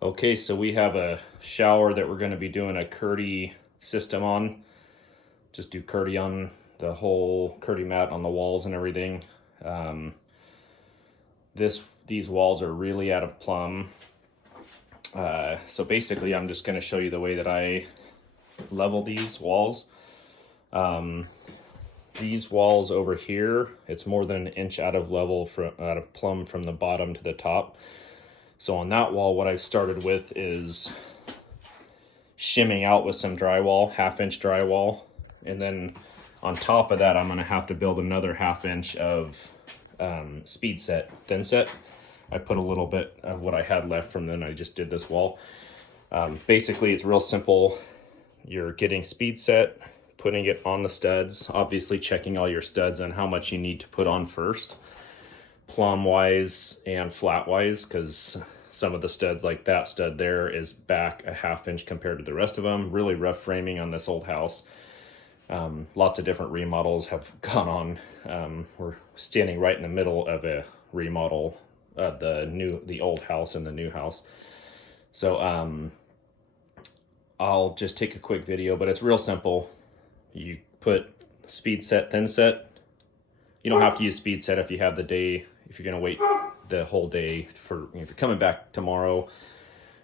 Okay, so we have a shower that we're going to be doing a Kerdi system on. Just do Kerdi on the whole Kerdi mat on the walls and everything. These walls are really out of plumb. So basically I'm just going to show you the way that I level these walls. These walls over here, it's more than an inch out of plumb from the bottom to the top. So on that wall, what I started with is shimming out with some drywall, 1/2 inch drywall. And then on top of that, I'm gonna have to build another 1/2 inch of speed set, thin set. I put a little bit of what I had left from then I just did this wall. Basically, it's real simple. You're getting speed set, putting it on the studs, obviously checking all your studs and how much you need to put on first, plumb wise and flat wise, because some of the studs, like that stud there, is back a 1/2 inch compared to the rest of them. Really rough framing on this old house. Lots of different remodels have gone on. We're standing right in the middle of a remodel, the old house and the new house. So I'll just take a quick video, but it's real simple. You put speed set, thin set. You don't have to use speed set if you have the day, if you're gonna wait the whole day for, if you're coming back tomorrow,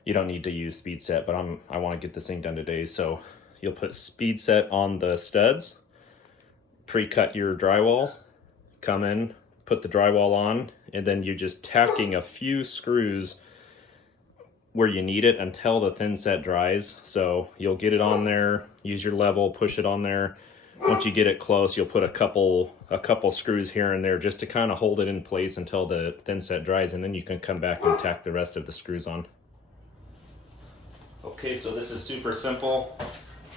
you don't need to use speed set, but I wanna get this thing done today. So you'll put speed set on the studs, pre-cut your drywall, come in, put the drywall on, and then you're just tacking a few screws where you need it until the thin set dries. So you'll get it on there, use your level, push it on there. Once you get it close, you'll put a couple screws here and there just to kind of hold it in place until the thin set dries, and then you can come back and tack the rest of the screws on. Okay, so this is super simple.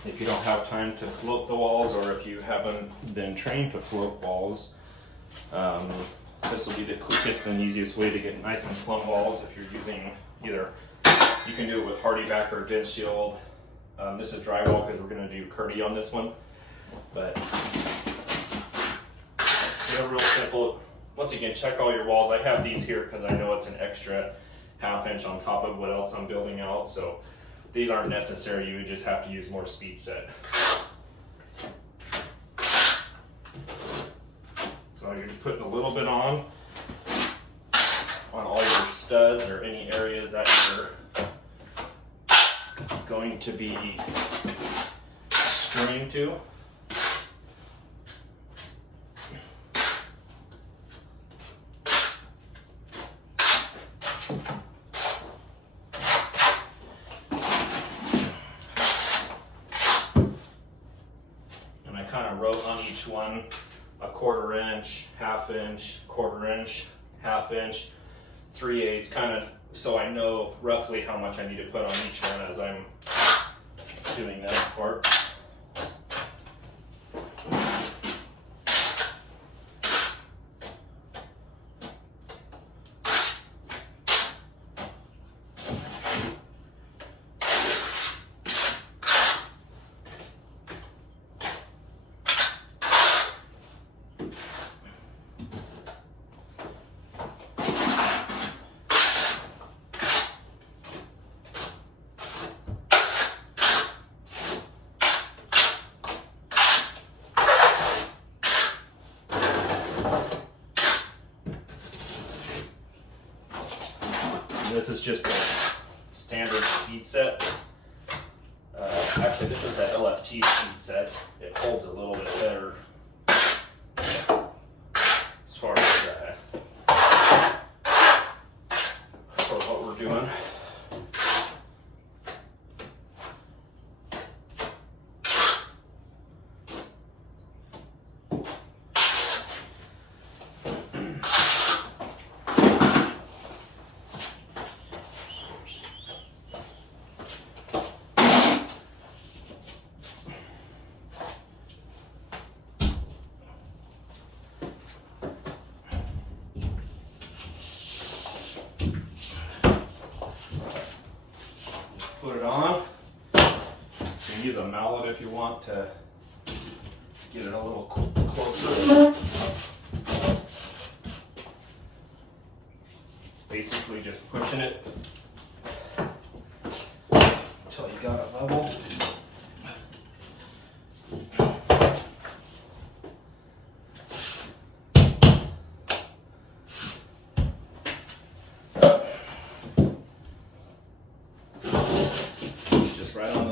If you don't have time to float the walls, or if you haven't been trained to float walls, this will be the quickest and easiest way to get nice and plumb walls. If you're using either, you can do it with hardy back or dead shield. This is drywall because we're going to do Kerdi on this one. But they're real simple. Once again, check all your walls. I have these here because I know it's an extra 1/2 inch on top of what else I'm building out. So these aren't necessary. You would just have to use more speed set. So you're just putting a little bit on all your studs or any areas that you're going to be screwing to. And I kind of wrote on each one a 1/4 inch, 1/2 inch, 1/4 inch, 1/2 inch, 3/8, kind of, so I know roughly how much I need to put on each one as I'm doing that part. This is just a standard speed set. Actually, this is the LFT speed set. It holds a little bit better as far as for what we're doing. Put it on. You can use a mallet if you want to get it a little closer. Basically just pushing it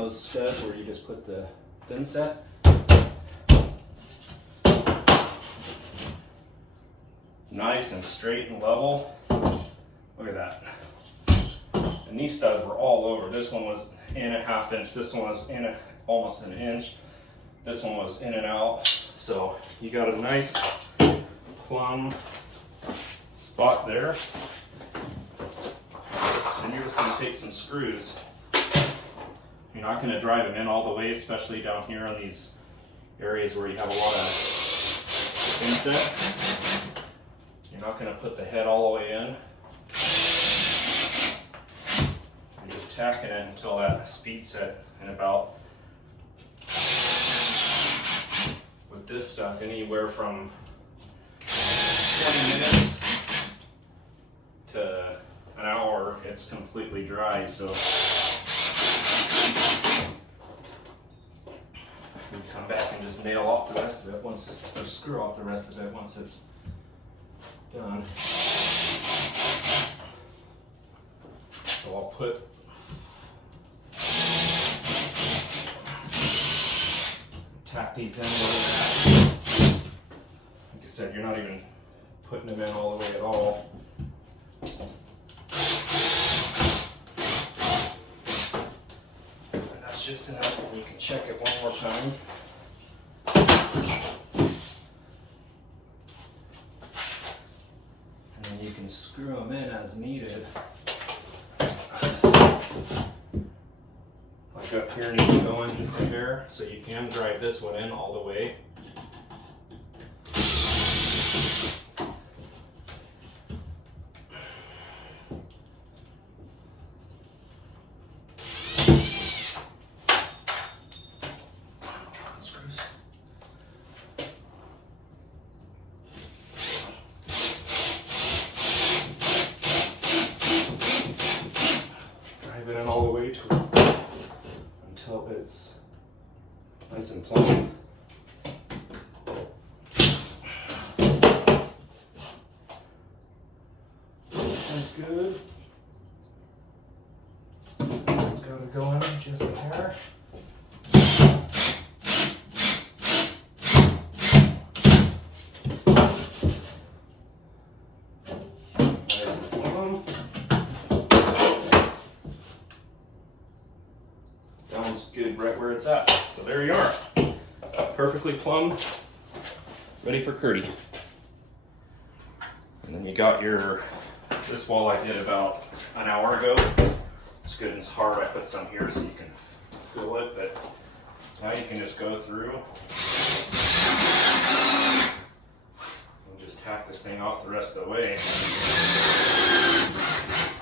those studs where you just put the thin set. Nice and straight and level. Look at that. And these studs were all over. This one was in a half inch. This one was in almost an inch. This one was in and out. So you got a nice plumb spot there. And you're just going to take some screws. You're not going to drive them in all the way, especially down here on these areas where you have a lot of inset. You're not going to put the head all the way in. You're just tacking it until that speed set in about, with this stuff, anywhere from 20 minutes to an hour. It's completely dry, so you come back and just nail off the rest of it once, or screw off the rest of it once it's done. So I'll put tack these in where they're at. Like I said, you're not even putting them in all the way at all. And that's just enough, and you can check it one more time. And then you can screw them in as needed. Like up here needs to go in just a hair, so you can drive this one in all the way. Drive it in all the way to until it's nice and plumb. That's good. It's got to go in just a hair. Nice and plumb. Sounds good right where it's at. So there you are. Perfectly plumbed, ready for Kerdi. And then you got your, this wall I did about an hour ago. It's good and it's hard. I put some here so you can feel it, but now you can just go through and just tack this thing off the rest of the way.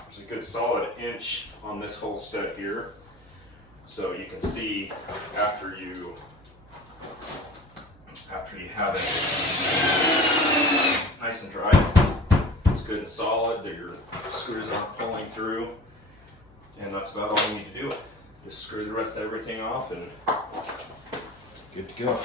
There's a good solid inch on this whole stud here. So you can see after you have it nice and dry, it's good and solid, your screws aren't pulling through, and that's about all you need to do. Just screw the rest of everything off and good to go.